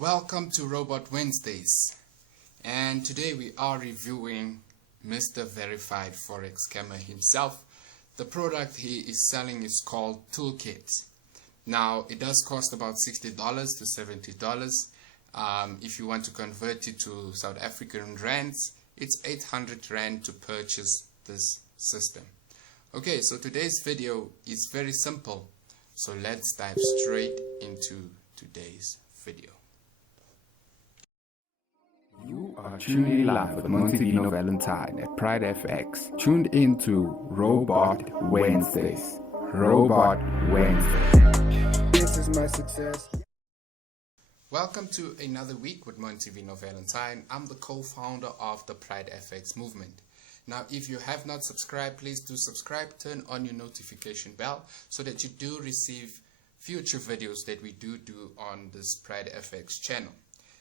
Welcome to Robot Wednesdays, and today we are reviewing Mr. Verified Forex Scammer himself. The product he is selling is called Toolkit. Now it does cost about $60 to $70. If you want to convert it to South African rands, it's 800 rand to purchase this system. Okay, so today's video is very simple, so let's dive straight into today's video. You are tuned in live with Montivino Valentine at Pride FX. Tuned into Robot Wednesdays. Robot Wednesdays. This is my success. Welcome to another week with Montivino Valentine. I'm the co-founder of the Pride FX movement. Now, if you have not subscribed, please do subscribe. Turn on your notification bell so that you do receive future videos that we do on this Pride FX channel.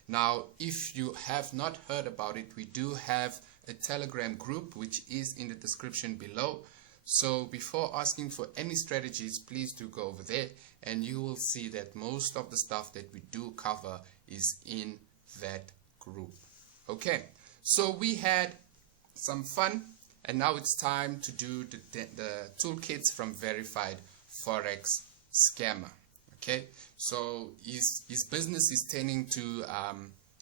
Now, if you have not heard about it, we do have a Telegram group which is in the description below. So before asking for any strategies, please do go over there and you will see that most of the stuff that we do cover is in that group. Okay, so we had some fun and now it's time to do the toolkits from Verified Forex Scammer. Okay, so his business is tending to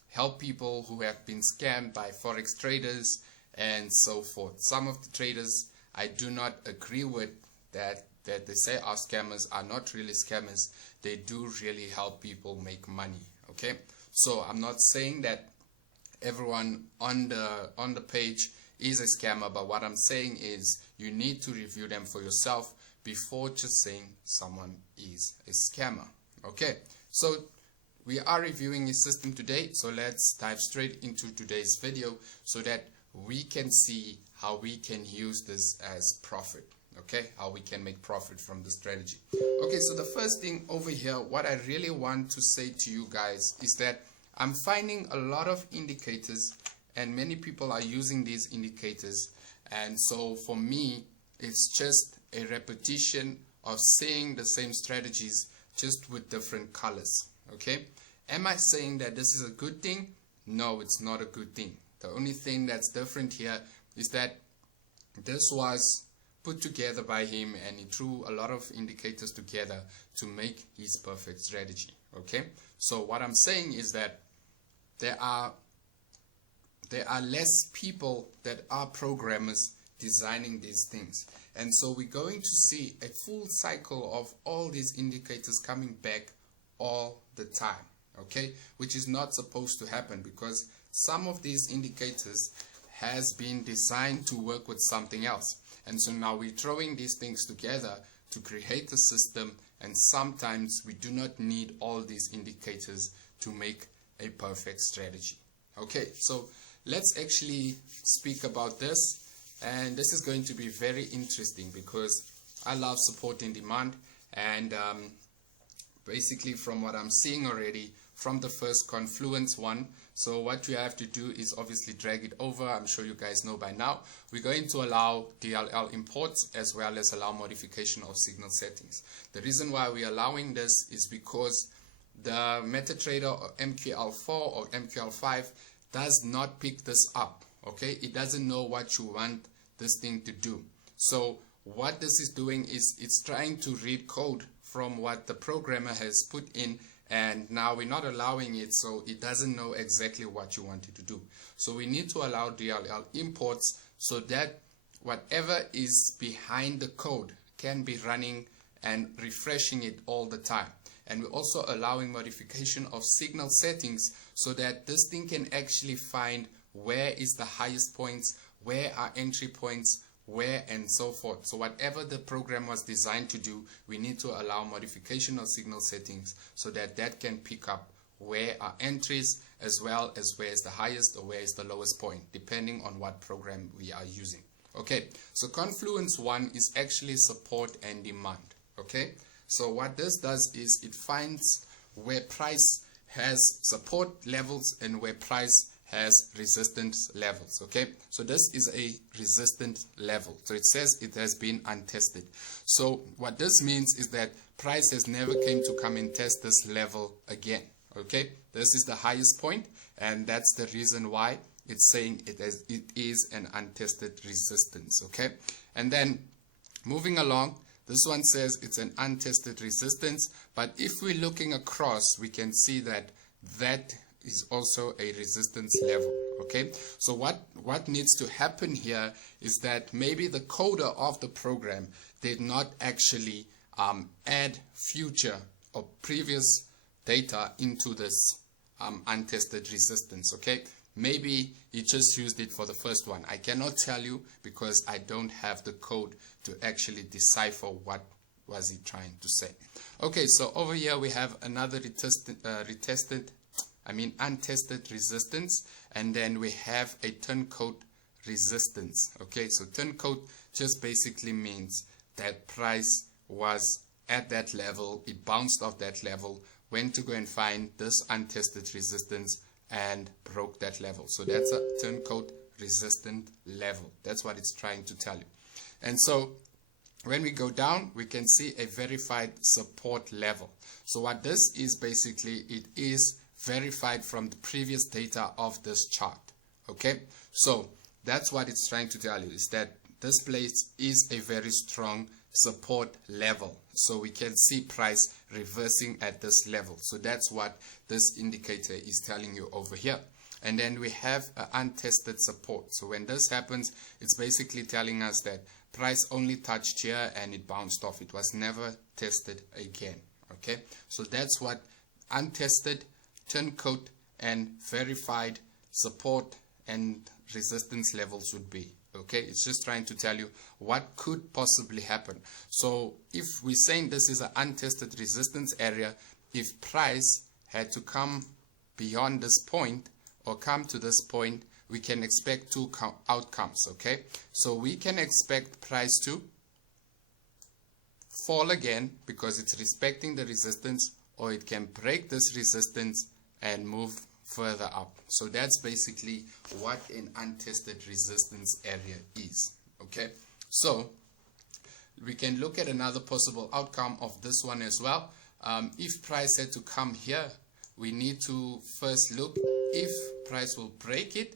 help people who have been scammed by Forex traders and so forth. Some of the traders I do not agree with that they say are scammers are not really scammers. They do really help people make money. Okay, so I'm not saying that everyone on the page is a scammer, but what I'm saying is you need to review them for yourself before just saying someone is a scammer. Okay, so we are reviewing his system today, so let's dive straight into today's video so that we can see how we can use this as profit. Okay, how we can make profit from the strategy. Okay, so the first thing over here, what I really want to say to you guys is that I'm finding a lot of indicators and many people are using these indicators, and so for me it's just a repetition of saying the same strategies just with different colors. Okay, am I saying that this is a good thing? No, it's not a good thing. The only thing that's different here is that this was put together by him and he threw a lot of indicators together to make his perfect strategy. Okay, so what I'm saying is that there are less people that are programmers designing these things, and so we're going to see a full cycle of all these indicators coming back all the time. Okay, which is not supposed to happen because some of these indicators has been designed to work with something else, and so now we're throwing these things together to create a system, and sometimes we do not need all these indicators to make a perfect strategy. Okay, so let's actually speak about this. And this is going to be very interesting because I love support and demand, and basically from what I'm seeing already from the first confluence one, so what you have to do is obviously drag it over. I'm sure you guys know by now. We're going to allow DLL imports as well as allow modification of signal settings. The reason why we're allowing this is because the MetaTrader or MQL4 or MQL5 does not pick this up. Okay, it doesn't know what you want this thing to do. So what this is doing is it's trying to read code from what the programmer has put in, and now we're not allowing it, so it doesn't know exactly what you want it to do. So we need to allow DLL imports so that whatever is behind the code can be running and refreshing it all the time. And we're also allowing modification of signal settings so that this thing can actually find where is the highest points, where are entry points, where, and so forth. So whatever the program was designed to do, we need to allow modification of signal settings so that that can pick up where are entries as well as where is the highest or where is the lowest point, depending on what program we are using. Okay, so Confluence 1 is actually support and demand. Okay, so what this does is it finds where price has support levels and where price has resistance levels. Okay, so this is a resistant level, so it says it has been untested. So what this means is that price has never came to come and test this level again. Okay, this is the highest point, and that's the reason why it's saying it is an untested resistance. Okay, and then moving along, this one says it's an untested resistance, but if we're looking across, we can see that that is also a resistance level. Okay, so what needs to happen here is that maybe the coder of the program did not actually add future or previous data into this untested resistance. Okay, maybe he just used it for the first one. I cannot tell you because I don't have the code to actually decipher what was he trying to say. Okay, so over here we have another untested resistance, and then we have a turncoat resistance. Okay, so turncoat just basically means that price was at that level, it bounced off that level, went to go and find this untested resistance and broke that level. So that's a turncoat resistant level. That's what it's trying to tell you. And so when we go down, we can see a verified support level. So what this is basically, it is verified from the previous data of this chart. Okay, so that's what it's trying to tell you, is that this place is a very strong support level. So we can see price reversing at this level. So that's what this indicator is telling you over here. And then we have an untested support. So when this happens, it's basically telling us that price only touched here and it bounced off. It was never tested again. Okay, so that's what untested, turncoat, and verified support and resistance levels would be. Okay, it's just trying to tell you what could possibly happen. So if we're saying this is an untested resistance area, if price had to come beyond this point or come to this point, we can expect two outcomes. Okay, so we can expect price to fall again because it's respecting the resistance, or it can break this resistance and move further up. So that's basically what an untested resistance area is. Okay, so we can look at another possible outcome of this one as well. If price had to come here, we need to first look if price will break it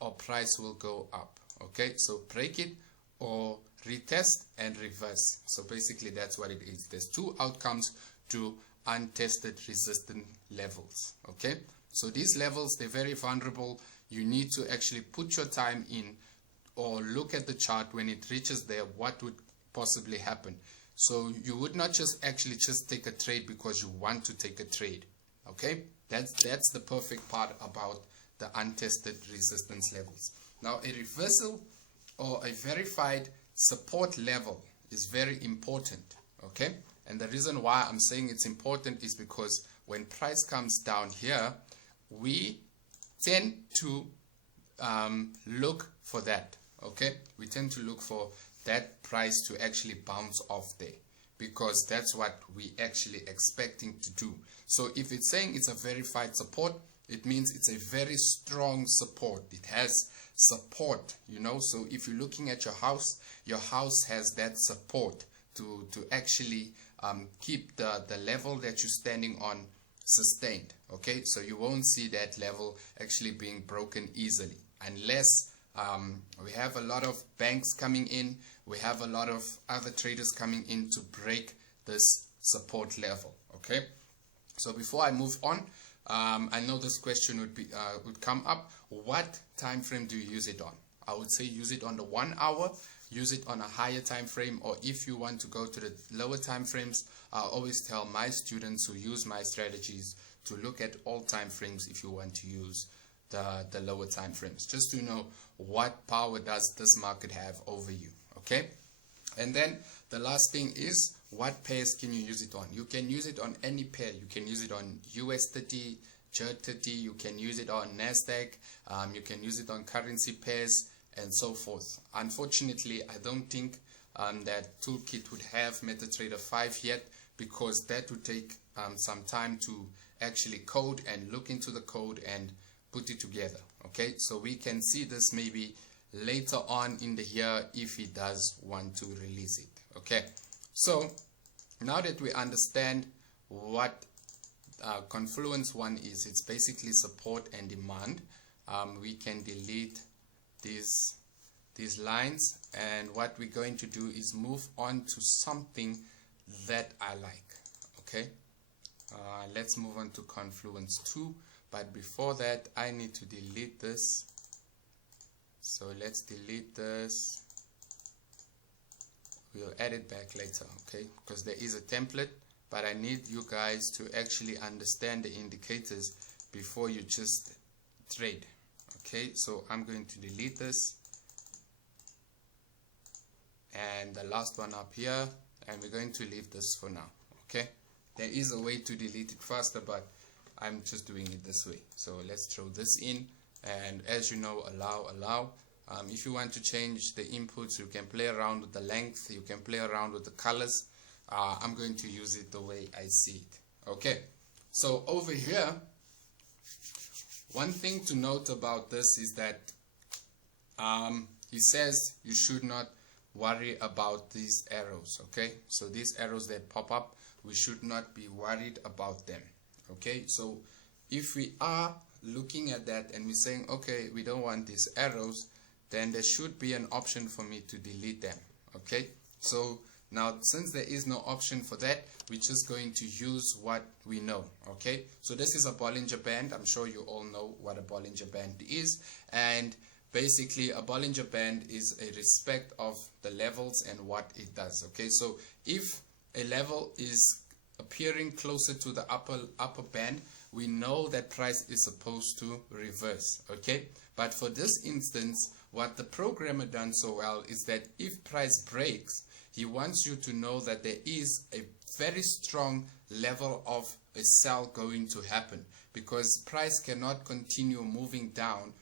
or price will go up. Okay, so break it or retest and reverse. So basically that's what it is. There's two outcomes to untested resistance levels. Okay, so these levels, they're very vulnerable. You need to actually put your time in or look at the chart. When it reaches there, what would possibly happen? So you would not just actually just take a trade because you want to take a trade. Okay, that's the perfect part about the untested resistance levels. Now a reversal or a verified support level is very important. Okay, and the reason why I'm saying it's important is because when price comes down here, we tend to look for that. Okay, we tend to look for that price to actually bounce off there, because that's what we actually expecting to do. So if it's saying it's a verified support, it means it's a very strong support. It has support, you know. So if you're looking at your house has that support to actually keep the level that you're standing on sustained. Okay, so you won't see that level actually being broken easily unless we have a lot of banks coming in, we have a lot of other traders coming in to break this support level. Okay, so before I move on, I know this question would come up. What time frame do you use it on? I would say use it on the 1 hour, use it on a higher time frame, or if you want to go to the lower time frames, I always tell my students who use my strategies to look at all time frames if you want to use the lower time frames, just to know what power does this market have over you. Okay, and then the last thing is, what pairs can you use it on? You can use it on any pair. You can use it on US30, JER30, you can use it on NASDAQ, you can use it on currency pairs and so forth. Unfortunately, I don't think that toolkit would have MetaTrader 5 yet, because that would take some time to actually code and look into the code and put it together. Okay, so we can see this maybe later on in the year if he does want to release it. Okay, so now that we understand what confluence one is, it's basically support and demand. We can delete these lines, and what we're going to do is move on to something that I like. Okay, let's move on to confluence 2, but before that I need to delete this. So let's delete this. We'll add it back later, okay, because there is a template, but I need you guys to actually understand the indicators before you just trade. Okay, so I'm going to delete this and the last one up here, and we're going to leave this for now. Okay, there is a way to delete it faster, but I'm just doing it this way. So let's throw this in, and as you know, allow. If you want to change the inputs, you can play around with the length, you can play around with the colors. I'm going to use it the way I see it. Okay, so over here, one thing to note about this is that he says you should not worry about these arrows. Okay, so these arrows that pop up, we should not be worried about them. Okay, so if we are looking at that and we're saying, okay, we don't want these arrows, then there should be an option for me to delete them. Okay, so now since there is no option for that, we're just going to use what we know. Okay, so this is a Bollinger Band. I'm sure you all know what a Bollinger Band is, and basically a Bollinger Band is a respect of the levels and what it does. Okay, so if a level is appearing closer to the upper band, we know that price is supposed to reverse. Okay, but for this instance, what the programmer done so well is that if price breaks, he wants you to know that there is a very strong level of a sell going to happen, because price cannot continue moving down,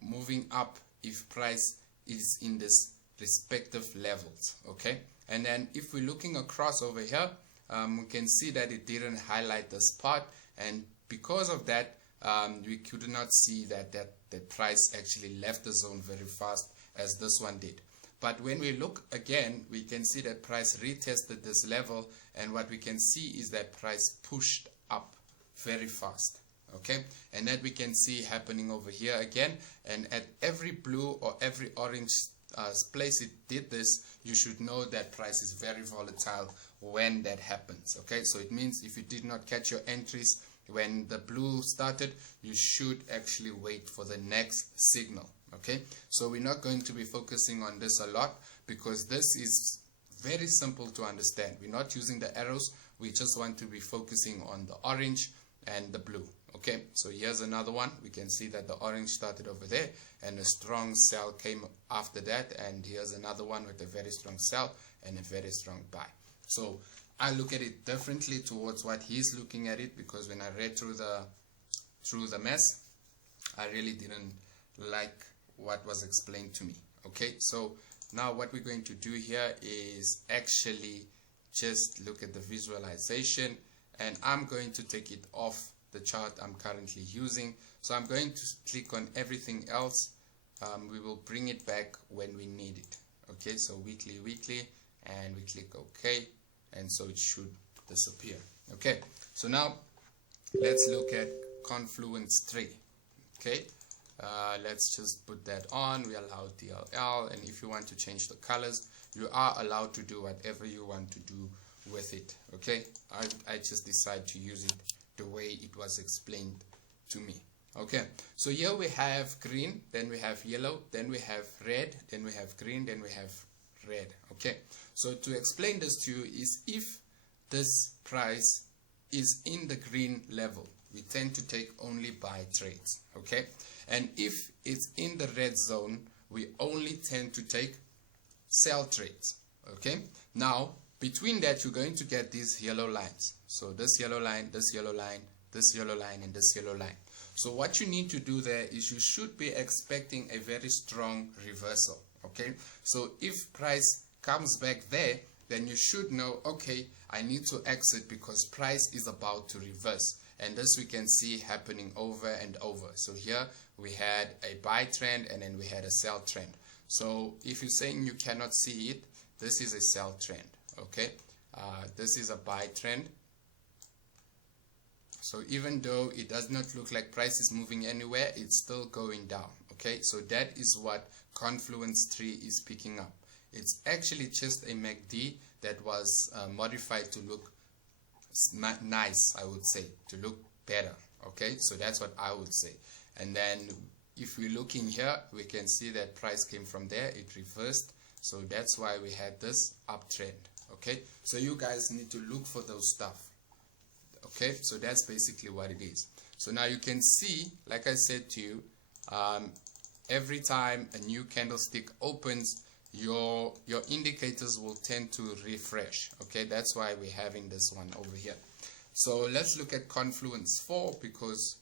moving up if price is in this respective levels. Okay, and then if we're looking across over here, we can see that it didn't highlight this part, and because of that, we could not see that the price actually left the zone very fast as this one did. But when we look again, we can see that price retested this level, and what we can see is that price pushed up very fast. Okay, and that we can see happening over here again, and at every blue or every orange place it did this, you should know that price is very volatile when that happens. Okay, so it means if you did not catch your entries when the blue started, you should actually wait for the next signal. Okay, so we're not going to be focusing on this a lot because this is very simple to understand. We're not using the arrows, we just want to be focusing on the orange and the blue. Okay, so here's another one. We can see that the orange started over there and a strong sell came after that, and here's another one with a very strong sell and a very strong buy. So I look at it differently towards what he's looking at it, because when I read through the mess, I really didn't like what was explained to me. Okay, so now what we're going to do here is actually just look at the visualization, and I'm going to take it off the chart I'm currently using. So I'm going to click on everything else. We will bring it back when we need it. Okay, so weekly, and we click OK, and so it should disappear. Okay, so now let's look at confluence 3. Okay, let's just put that on. We allow DLL, and if you want to change the colors, you are allowed to do whatever you want to do with it. Okay, I just decide to use it the way it was explained to me. Okay, so here we have green, then we have yellow, then we have red, then we have green, then we have red. Okay, so to explain this to you is, if this price is in the green level, we tend to take only buy trades. Okay, and if it's in the red zone, we only tend to take sell trades. Okay, now between that, you're going to get these yellow lines. So this yellow line, this yellow line, this yellow line, and this yellow line. So what you need to do there is you should be expecting a very strong reversal. Okay, so if price comes back there, then you should know, okay, I need to exit because price is about to reverse. And this we can see happening over and over. So here we had a buy trend, and then we had a sell trend. So if you're saying you cannot see it, this is a sell trend. Okay, this is a buy trend. So even though it does not look like price is moving anywhere, it's still going down. Okay, so that is what confluence tree is picking up. It's actually just a MACD that was modified to look nice, I would say, to look better. Okay, so that's what I would say. And then if we look in here, we can see that price came from there, it reversed, so that's why we had this uptrend. Okay, so you guys need to look for those stuff. Okay, so that's basically what it is. So now you can see, like I said to you, every time a new candlestick opens, your indicators will tend to refresh. Okay, that's why we're having this one over here. So let's look at confluence 4, because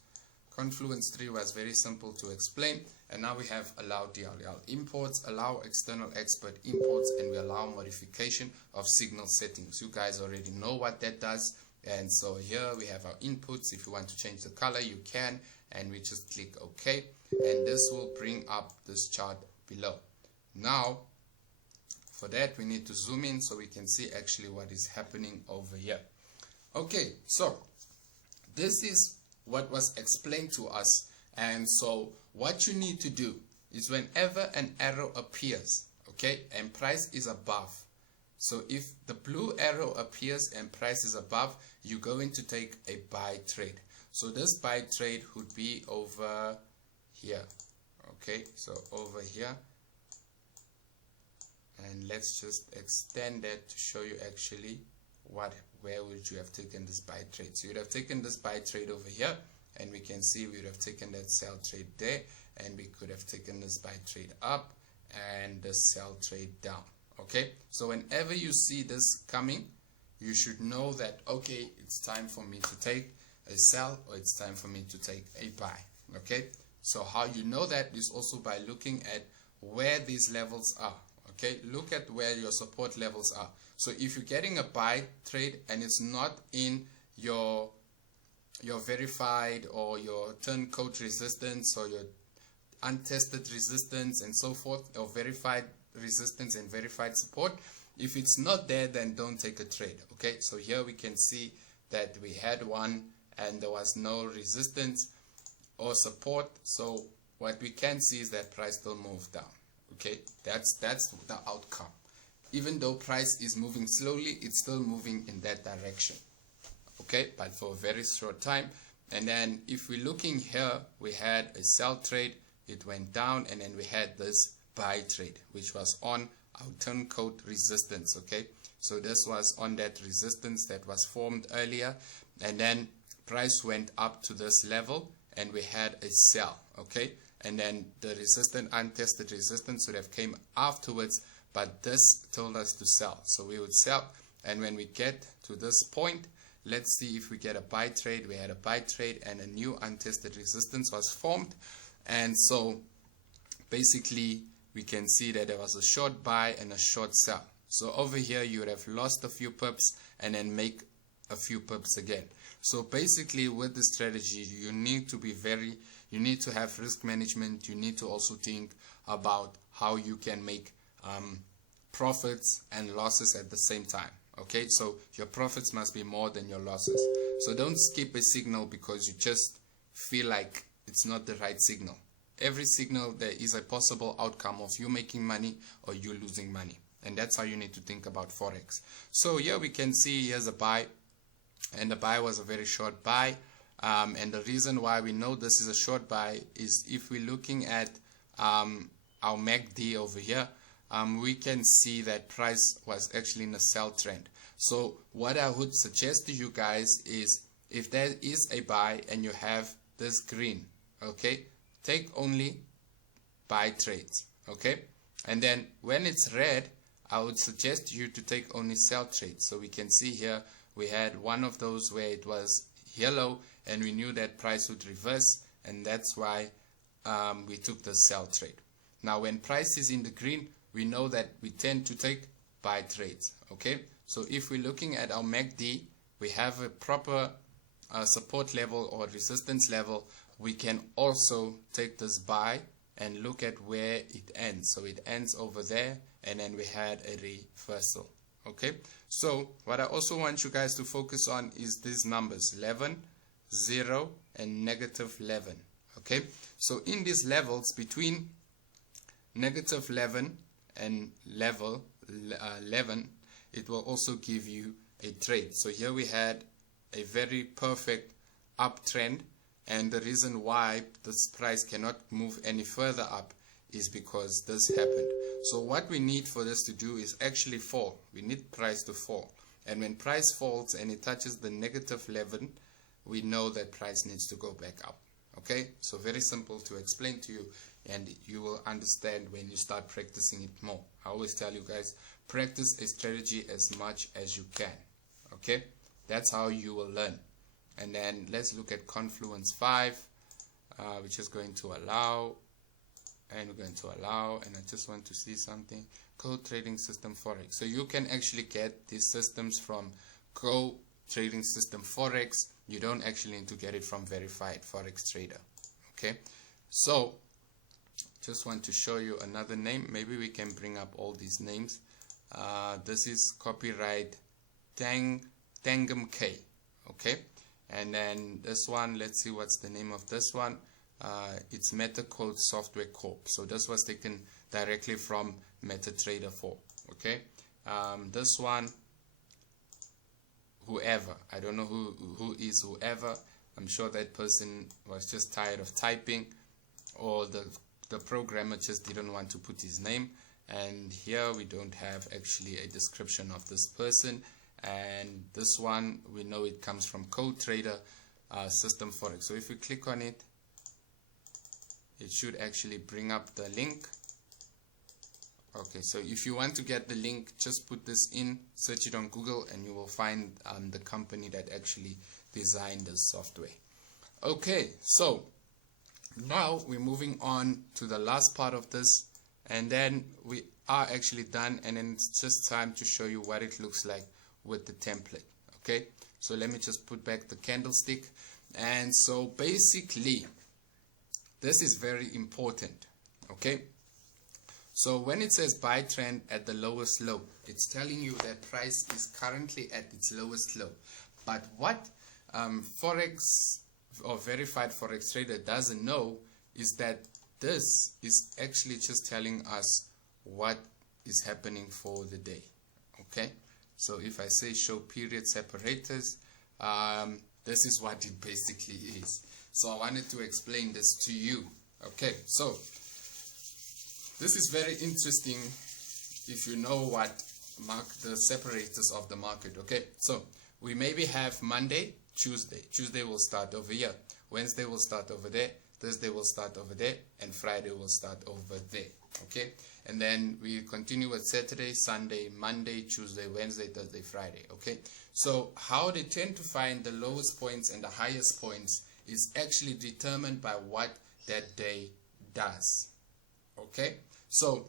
confluence 3 was very simple to explain. And now we have allow DLL imports, allow external expert imports, and we allow modification of signal settings. You guys already know what that does. And so here we have our inputs. If you want to change the color, you can, and we just click OK, and this will bring up this chart below. Now for that we need to zoom in so we can see actually what is happening over here. Okay, so this is what was explained to us, and so what you need to do is whenever an arrow appears, okay, and price is above, so if the blue arrow appears and price is above, you're going to take a buy trade. So this buy trade would be over here. Okay, so over here, and let's just extend that to show you actually where would you have taken this buy trade. So you'd have taken this buy trade over here, and we can see we would have taken that sell trade there, and we could have taken this buy trade up and the sell trade down. Okay, so whenever you see this coming, you should know that, okay, it's time for me to take a sell, or it's time for me to take a buy. Okay, so how you know that is also by looking at where these levels are. Okay, look at where your support levels are. So if you're getting a buy trade and it's not in your verified or your turncoat resistance or your untested resistance and so forth, or verified resistance and verified support, if it's not there, then don't take a trade. Okay, so here we can see that we had one and there was no resistance or support, so what we can see is that price still moved down. Okay, that's the outcome. Even though price is moving slowly, it's still moving in that direction. Okay, but for a very short time. And then if we're looking here, we had a sell trade, it went down, and then we had this buy trade, which was on our turncoat resistance. Okay, so this was on that resistance that was formed earlier, and then price went up to this level and we had a sell. Okay, and then the resistance, untested resistance, would have came afterwards, but this told us to sell, so we would sell. And when we get to this point, let's see if we get a buy trade. We had a buy trade and a new untested resistance was formed, and so basically we can see that there was a short buy and a short sell. So over here you would have lost a few pips and then make a few pips again. So basically with this strategy, you need to have risk management. You need to also think about how you can make profits and losses at the same time. Okay, so your profits must be more than your losses. So don't skip a signal because you just feel like it's not the right signal. Every signal, there is a possible outcome of you making money or you losing money, and that's how you need to think about Forex. So here we can see here's a buy, and the buy was a very short buy, and the reason why we know this is a short buy is if we're looking at our MACD over here, we can see that price was actually in a sell trend. So what I would suggest to you guys is, if there is a buy and you have this green, okay, take only buy trades. Okay, and then when it's red, I would suggest you to take only sell trades. So we can see here we had one of those where it was yellow and we knew that price would reverse, and that's why we took the sell trade. Now when price is in the green, we know that we tend to take buy trades. Okay, so if we're looking at our MACD, we have a proper support level or resistance level. We can also take this buy and look at where it ends. So it ends over there, and then we had a reversal. Okay, so what I also want you guys to focus on is these numbers, 11, 0 and negative 11. Okay, so in these levels between negative 11 and level 11, it will also give you a trade. So here we had a very perfect uptrend, and the reason why this price cannot move any further up is because this happened. So what we need for this to do is actually fall. We need price to fall, and when price falls and it touches the negative 11, we know that price needs to go back up. Okay, so very simple to explain to you, and you will understand when you start practicing it more. I always tell you guys, practice a strategy as much as you can. Okay, that's how you will learn. And then let's look at Confluence 5, which is going to allow, and we're going to allow, and I just want to see something. Code Trading System Forex. So you can actually get these systems from Code Trading System Forex. You don't actually need to get it from Verified Forex Trader. Okay, so just want to show you another name. Maybe we can bring up all these names. This is copyright Tangum K. Okay, and then this one, let's see what's the name of this one. It's MetaCode Software Corp. So this was taken directly from MetaTrader 4. Okay, this one, whoever, I don't know who is whoever. I'm sure that person was just tired of typing, or the programmer just didn't want to put his name. And here we don't have actually a description of this person. And this one, we know it comes from Code Trader System Forex. So if we click on it, it should actually bring up the link. Okay, so if you want to get the link, just put this in, search it on Google, and you will find the company that actually designed this software. Okay, so now we're moving on to the last part of this, and then we are actually done, and then it's just time to show you what it looks like with the template. Okay, so let me just put back the candlestick. And so basically this is very important. Okay, so when it says buy trend at the lowest low, it's telling you that price is currently at its lowest low. But what Forex or Verified Forex Trader doesn't know is that this is actually just telling us what is happening for the day. Okay, so if I say show period separators, this is what it basically is. So I wanted to explain this to you. Okay, so this is very interesting if you know what mark the separators of the market. Okay, so we maybe have Monday, Tuesday will start over here, Wednesday will start over there, Thursday will start over there, and Friday will start over there. Okay, and then we continue with Saturday, Sunday, Monday, Tuesday, Wednesday, Thursday, Friday. Okay, so how they tend to find the lowest points and the highest points is actually determined by what that day does. Okay, so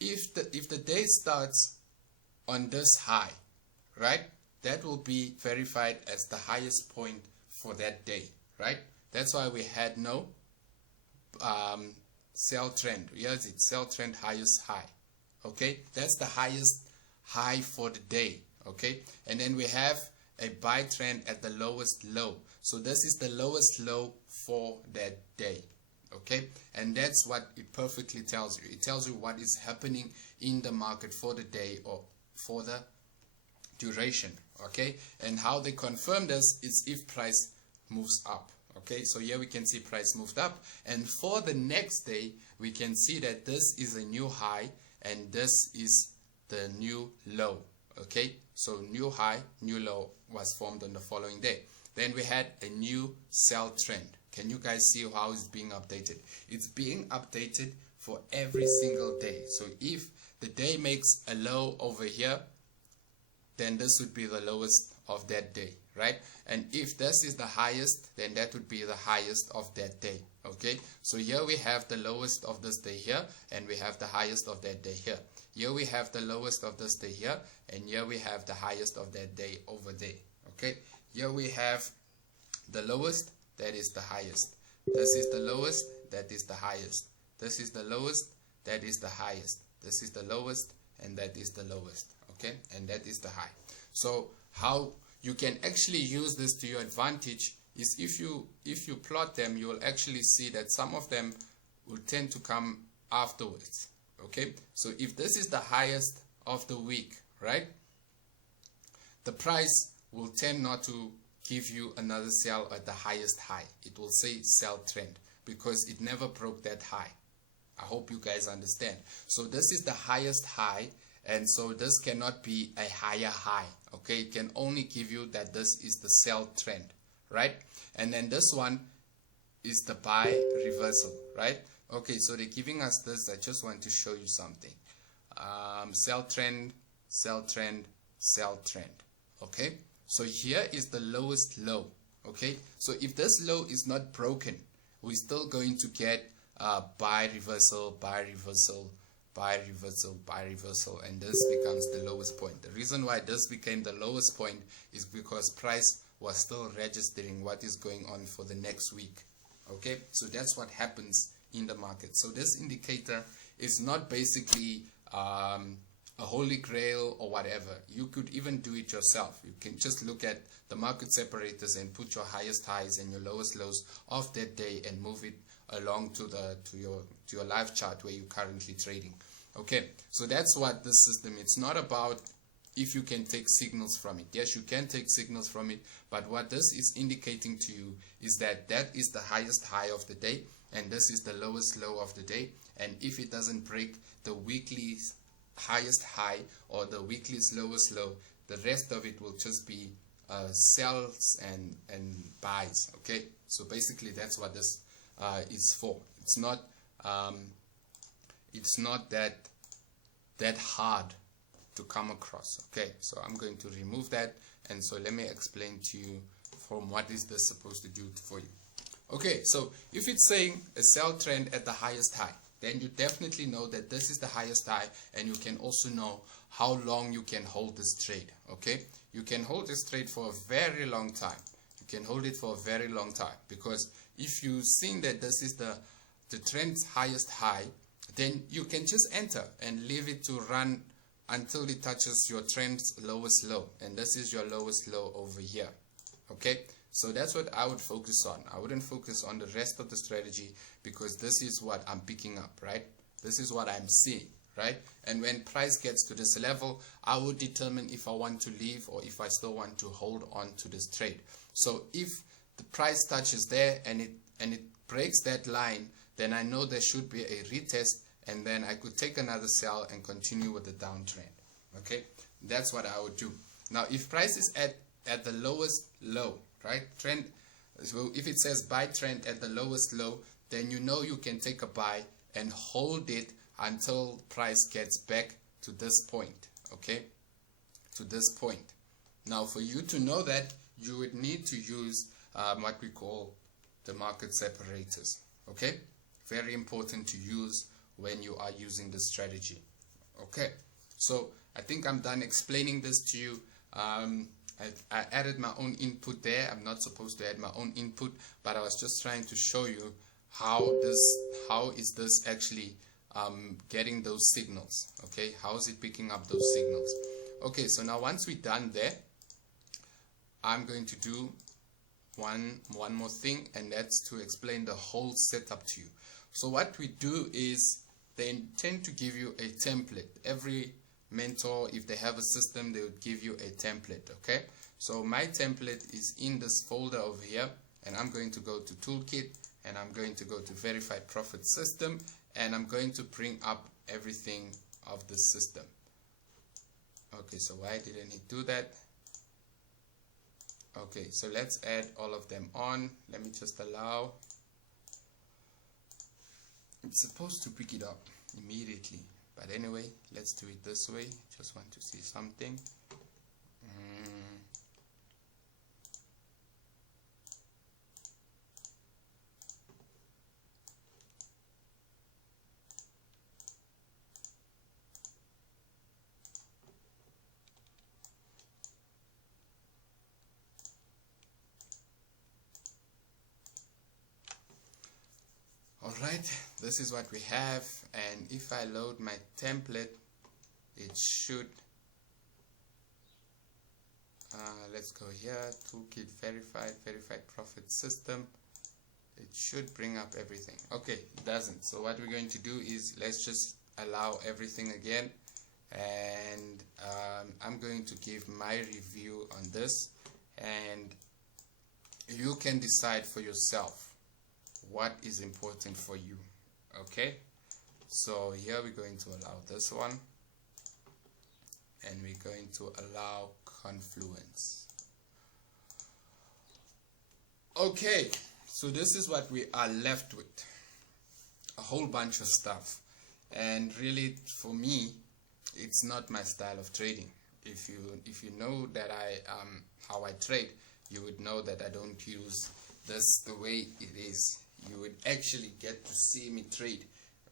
if the day starts on this high, right, that will be verified as the highest point for that day, right? That's why we had no sell trend. Here's it, sell trend highest high. Okay, that's the highest high for the day. Okay, and then we have a buy trend at the lowest low. So this is the lowest low for that day. Okay, and that's what it perfectly tells you. It tells you what is happening in the market for the day or for the duration. Okay, and how they confirm this is if price moves up. Okay, so here we can see price moved up, and for the next day we can see that this is a new high and this is the new low. Okay, so new high, new low was formed on the following day. Then we had a new sell trend. Can you guys see how it's being updated? It's being updated for every single day. So if the day makes a low over here, then this would be the lowest of that day, right? And if this is the highest, then that would be the highest of that day. Okay, so here we have the lowest of this day here, and we have the highest of that day here. Here we have the lowest of this day here, and here we have the highest of that day over there. Okay, here we have the lowest, that is the highest. This is the lowest, that is the highest. This is the lowest, that is the highest. This is the lowest, and that is the lowest. Okay, and that is the high. So how you can actually use this to your advantage is if you plot them, you will actually see that some of them will tend to come afterwards. Okay, so if this is the highest of the week, right, the price will tend not to give you another sell at the highest high. It will say sell trend because it never broke that high. I hope you guys understand. So this is the highest high, and so this cannot be a higher high. Okay, it can only give you that this is the sell trend, right? And then this one is the buy reversal, right? Okay, so they're giving us this. I just want to show you something. Sell trend, sell trend, sell trend. Okay, so here is the lowest low. Okay, so if this low is not broken, we're still going to get buy reversal, buy reversal, buy reversal, buy reversal, and this becomes the lowest point. The reason why this became the lowest point is because price was still registering what is going on for the next week. Okay, so that's what happens in the market. So this indicator is not basically a holy grail or whatever. You could even do it yourself. You can just look at the market separators and put your highest highs and your lowest lows of that day and move it along to your live chart where you're currently trading. Okay, so that's what the system, it's not about if you can take signals from it. Yes, you can take signals from it, but what this is indicating to you is that that is the highest high of the day and this is the lowest low of the day, and if it doesn't break the weekly highest high or the weekly's lowest low, the rest of it will just be sells and buys. Okay, so basically that's what this is for. It's not that hard to come across. Okay, so I'm going to remove that, and so let me explain to you from what is this supposed to do for you. Okay, so if it's saying a sell trend at the highest high, then you definitely know that this is the highest high, and you can also know how long you can hold this trade. Okay, you can hold this trade for a very long time. You can hold it for a very long time, because if you've seen that this is the trend's highest high, then you can just enter and leave it to run until it touches your trend's lowest low, and this is your lowest low over here. Okay, so that's what I would focus on. I wouldn't focus on the rest of the strategy, because this is what I'm picking up, right? This is what I'm seeing, right? And when price gets to this level, I would determine if I want to leave or if I still want to hold on to this trade. So if the price touches there and it breaks that line, then I know there should be a retest, and then I could take another sell and continue with the downtrend. Okay, that's what I would do. Now if price is at the lowest low, right, trend, so if it says buy trend at the lowest low, then you know you can take a buy and hold it until price gets back to this point. Okay, to this point. Now for you to know that, you would need to use what we call the market separators. Okay, very important to use when you are using this strategy. Okay, so I think I'm done explaining this to you. I added my own input there. I'm not supposed to add my own input, but I was just trying to show you how is this actually getting those signals. Okay, how is it picking up those signals? Okay, so now once we're done there, I'm going to do one more thing, and that's to explain the whole setup to you. So what we do is they tend to give you a template. Every mentor, if they have a system, they would give you a template. Okay, so my template is in this folder over here, and I'm going to go to toolkit, and I'm going to go to verified profit system, and I'm going to bring up everything of the system. Okay, so why didn't it do that? Okay, so let's add all of them on. Let me just allow. It's supposed to pick it up immediately, but anyway, let's do it this way. Just want to see something. Alright, this is what we have, and if I load my template, it should let's go here, toolkit verified profit system. It should bring up everything. Okay, it doesn't. So what we're going to do is let's just allow everything again, and I'm going to give my review on this, and you can decide for yourself what is important for you. Okay, so here we're going to allow this one, and we're going to allow confluence. Okay, so this is what we are left with, a whole bunch of stuff, and really for me it's not my style of trading. If you know that how I trade, you would know that I don't use this the way it is. You would actually get to see me trade.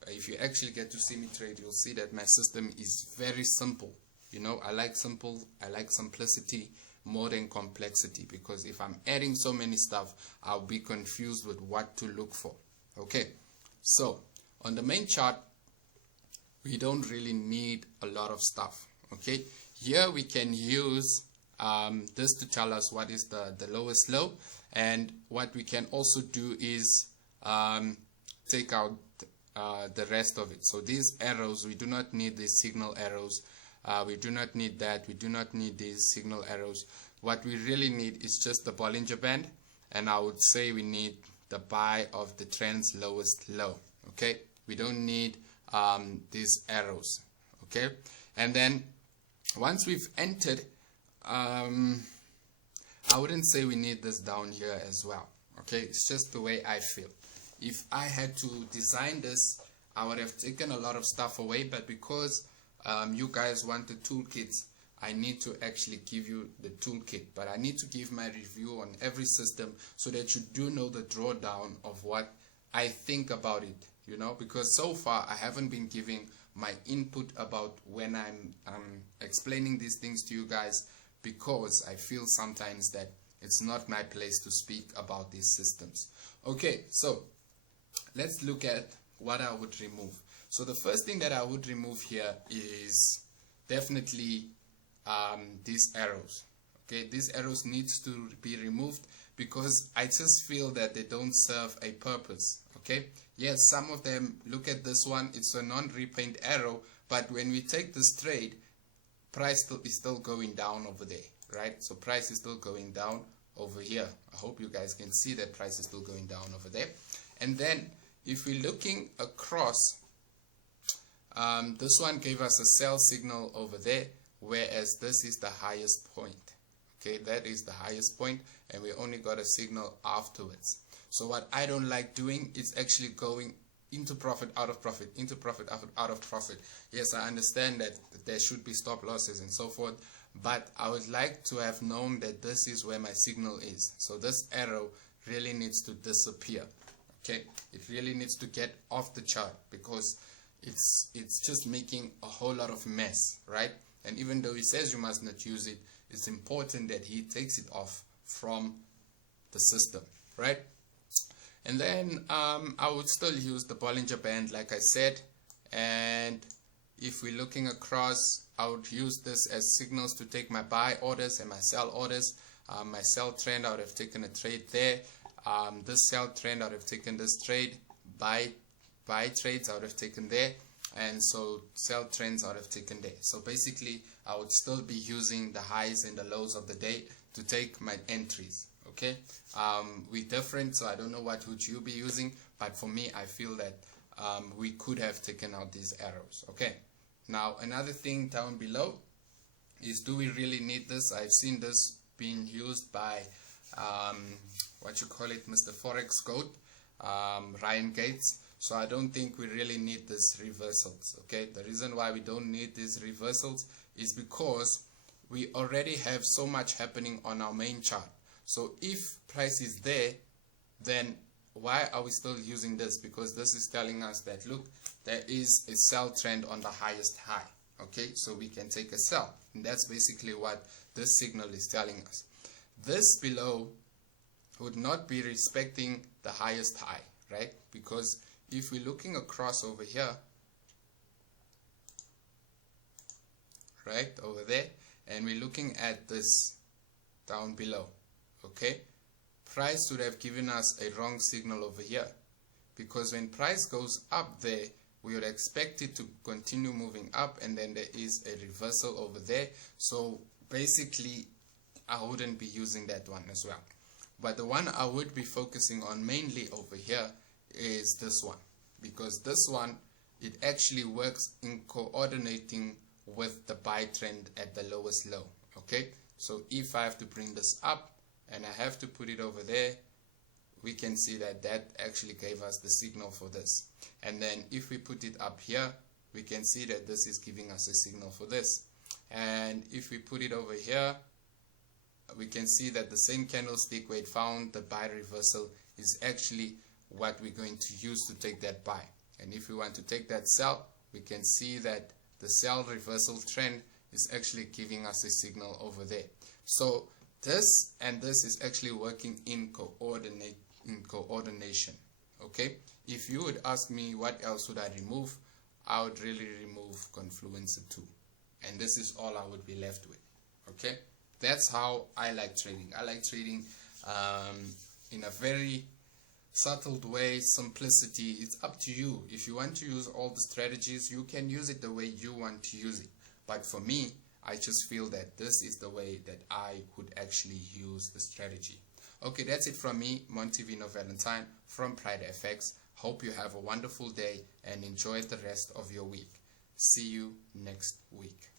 If you actually get to see me trade, you'll see that my system is very simple. You know, I like simple, I like simplicity more than complexity, because if I'm adding so many stuff, I'll be confused with what to look for. Okay, so on the main chart, we don't really need a lot of stuff. Okay, here we can use this to tell us what is the lowest low, and what we can also do is take out the rest of it. So these arrows, we do not need these signal arrows. We do not need that. We do not need these signal arrows. What we really need is just the Bollinger Band, and I would say we need the buy of the trend's lowest low. Okay, we don't need these arrows. Okay, and then once we've entered, I wouldn't say we need this down here as well. Okay, it's just the way I feel. If I had to design this, I would have taken a lot of stuff away, but because you guys want the toolkits, I need to actually give you the toolkit, but I need to give my review on every system so that you do know the drawdown of what I think about it, you know, because so far I haven't been giving my input about when I'm explaining these things to you guys, because I feel sometimes that it's not my place to speak about these systems. Okay, so let's look at what I would remove. So the first thing that I would remove here is definitely these arrows. Okay, these arrows needs to be removed because I just feel that they don't serve a purpose. Okay, yes, some of them, look at this one, it's a non-repaint arrow, but when we take this trade, price is still going down over there, right? So price is still going down over here. I hope you guys can see that price is still going down over there. And then if we're looking across, this one gave us a sell signal over there, whereas this is the highest point. Okay, that is the highest point, and we only got a signal afterwards. So what I don't like doing is actually going into profit, out of profit, into profit, out of profit. Yes, I understand that there should be stop losses and so forth, but I would like to have known that this is where my signal is. So this arrow really needs to disappear. Okay, it really needs to get off the chart, because it's just making a whole lot of mess, right? And even though he says you must not use it, it's important that he takes it off from the system, right? And then I would still use the Bollinger Band, like I said, and if we're looking across, I would use this as signals to take my buy orders and my sell orders. My sell trend, I would have taken a trade there. This sell trend, I would have taken this trade. Buy trades, I would have taken there. And so sell trends, I would have taken there. So basically, I would still be using the highs and the lows of the day to take my entries. Okay, we're different, so I don't know what would you be using, but for me, I feel that we could have taken out these arrows. Okay, now another thing down below is, do we really need this? I've seen this being used by Mr. Forex Goat, Ryan Gates. So I don't think we really need these reversals. Okay, the reason why we don't need these reversals is because we already have so much happening on our main chart. So if price is there, then why are we still using this? Because this is telling us that, look, there is a sell trend on the highest high. Okay, so we can take a sell, and that's basically what this signal is telling us. This below would not be respecting the highest high, right? Because if we're looking across over here, right over there, and we're looking at this down below. Okay, price would have given us a wrong signal over here, because when price goes up there, we would expect it to continue moving up, and then there is a reversal over there. So basically I wouldn't be using that one as well. But the one I would be focusing on mainly over here is this one, because this one, it actually works in coordinating with the buy trend at the lowest low. Okay, so if I have to bring this up and I have to put it over there, we can see that that actually gave us the signal for this. And then if we put it up here, we can see that this is giving us a signal for this. And if we put it over here, we can see that the same candlestick where it found the buy reversal is actually what we're going to use to take that buy. And if we want to take that sell, we can see that the sell reversal trend is actually giving us a signal over there. So this and this is actually working in coordination. Okay, if you would ask me what else would I remove, I would really remove confluence 2, and this is all I would be left with. Okay, that's how I like trading. I like trading in a very subtle way, simplicity. It's up to you. If you want to use all the strategies, you can use it the way you want to use it. But for me, I just feel that this is the way that I would actually use the strategy. Okay, that's it from me, Montivino Valentine from Pride FX. Hope you have a wonderful day and enjoy the rest of your week. See you next week.